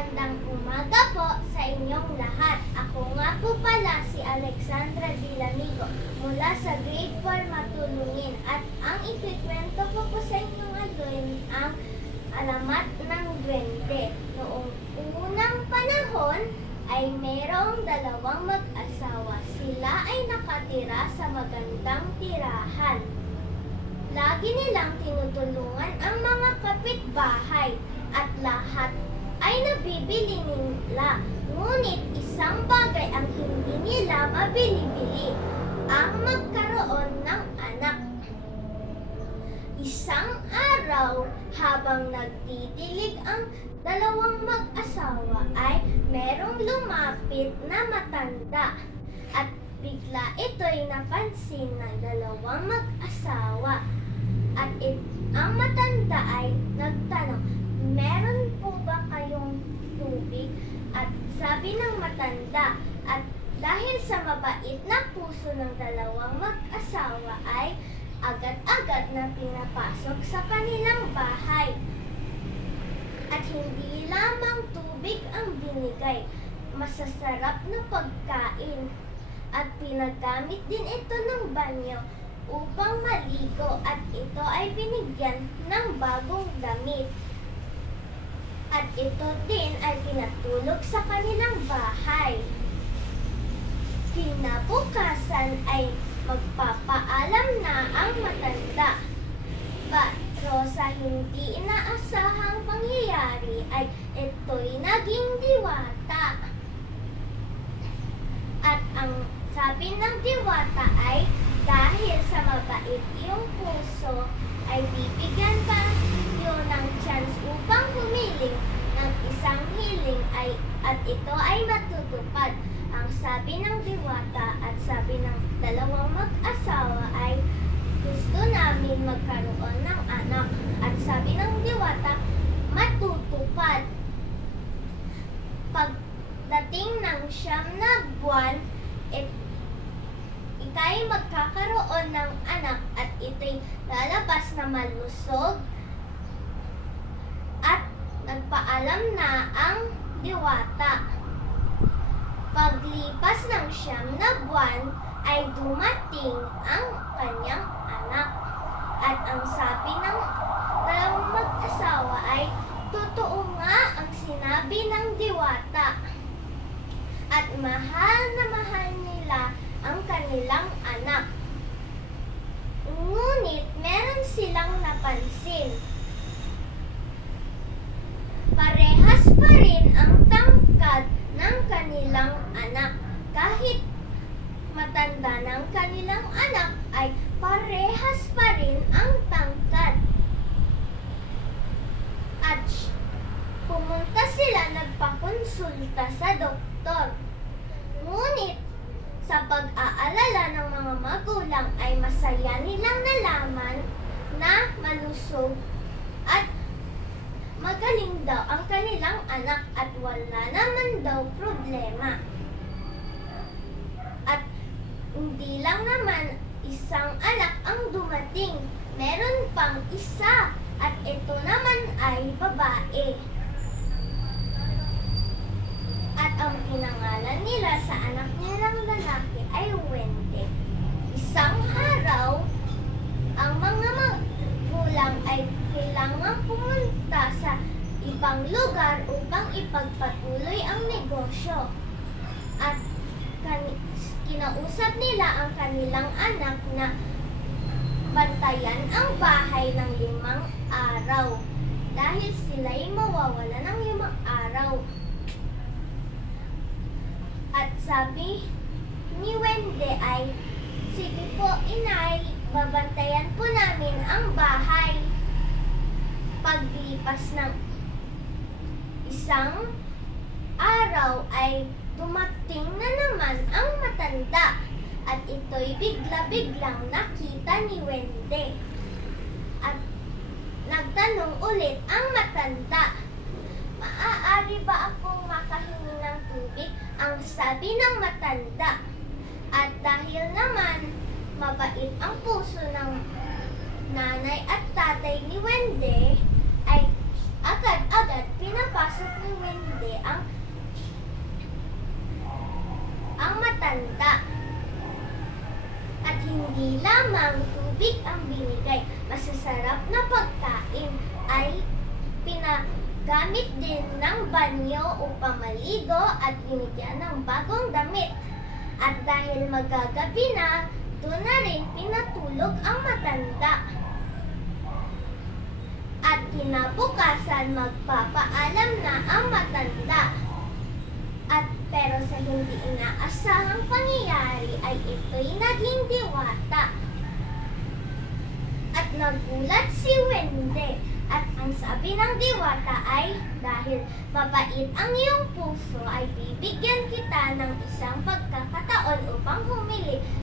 Magandang umaga po sa inyong lahat. Ako nga po pala si Alexandra Vilamigo mula sa Grade 4 Matulungin at ang ikikwento ko po sa inyo ngayon ang alamat ng duwende. Noong unang panahon ay mayroong dalawang mag-asawa. Sila ay nakatira sa magandang tirahan. Lagi nilang tinutulungan ang mga kapitbahay at lahat ay nabibili nila. Ngunit isang bagay ang hindi nila mabili-bili, ang magkaroon ng anak. Isang araw, habang nagdidilig ang dalawang mag-asawa ay merong lumapit na matanda at bigla ito'y napansin ng dalawang mag-asawa. At ang matanda ay nagtanong, "Meron po ba kayong tubig?" At sabi ng matanda, at dahil sa mabait na puso ng dalawang mag-asawa ay agad-agad na pinapasok sa kanilang bahay. At hindi lamang tubig ang binigay, masasarap na pagkain. At pinagamit din ito ng banyo upang maligo at ito ay binigyan ng bagong damit. At ito din ay pinatulog sa kanilang bahay. Kinabukasan ay magpapaalam na ang matanda. Pero sa hindi inaasahang pangyayari ay ito'y naging diwata. At ang sabi ng diwata ay, dahil sa mabait iyong puso, ay bibigyan ka yun ng chance upang humiling ng isang hiling at ito ay matutupad. Ang sabi ng diwata at sabi ng dalawang mag-asawa ay, gusto namin magkaroon ng anak. At sabi ng diwata, matutupad. Pagdating ng 9 na buwan, ika'y magkakaroon ng anak at ito'y lalabas na malusog. At nagpaalam na ang diwata. Paglipas ng 9 na buwan ay dumating ang kanyang anak. At ang sabi ng dalawang mag-asawa ay, totoo nga ang sinabi ng diwata. At mahal na mahal nila ang kanilang anak. Ngunit meron silang napansin. Parehas pa rin ang tangkad ng kanilang anak. Kahit matanda ng kanilang anak ay parehas pa rin ang tangkad. At pumunta sila, nagpakonsulta sa doktor. Ngunit sa pag-aalala ng mga magulang ay masaya nilang nalaman na malusog at magaling daw ang kanilang anak at wala naman daw problema. At hindi lang naman isang anak ang dumating, meron pang isa at ito naman ay babae. At ang pinangalan nila sa anak nilang lalaki ay Wende. Isang araw, ang mga magulang ay kailangang pumunta sa ibang lugar upang ipagpatuloy ang negosyo. At kinausap nila ang kanilang anak na bantayan ang bahay ng 5 araw dahil sila'y mawawala ng 5 araw. At sabi ni Wende ay, sige po inay, babantayan po namin ang bahay. Paglipas ng 1 araw ay dumating na naman ang matanda at ito'y bigla-biglang nakita ni Wende. At nagtanong ulit ang matanda, "Maaari ba akong makahingi ng tubig?" Ang sabi ng matanda. At dahil naman mabait ang puso ng nanay at tatay ni Wende, ay agad-agad pinapasok kinakausap ni Wendy ang matanda. At hindi lamang tubig ang binigay, masasarap na pagkain ay pinagamit din ng banyo upang maligo at binigyan ng bagong damit. At dahil magagabi na, doon na rin pinatulog ang matanda. At kinabukasan magpapaalam na ang matanda. Pero sa hindi inaasahang pangyayari ay ito'y naging diwata. At nagulat si Wendy. At ang sabi ng diwata ay, dahil mabait ang iyong puso, ay bibigyan kita ng isang pagkakataon upang humili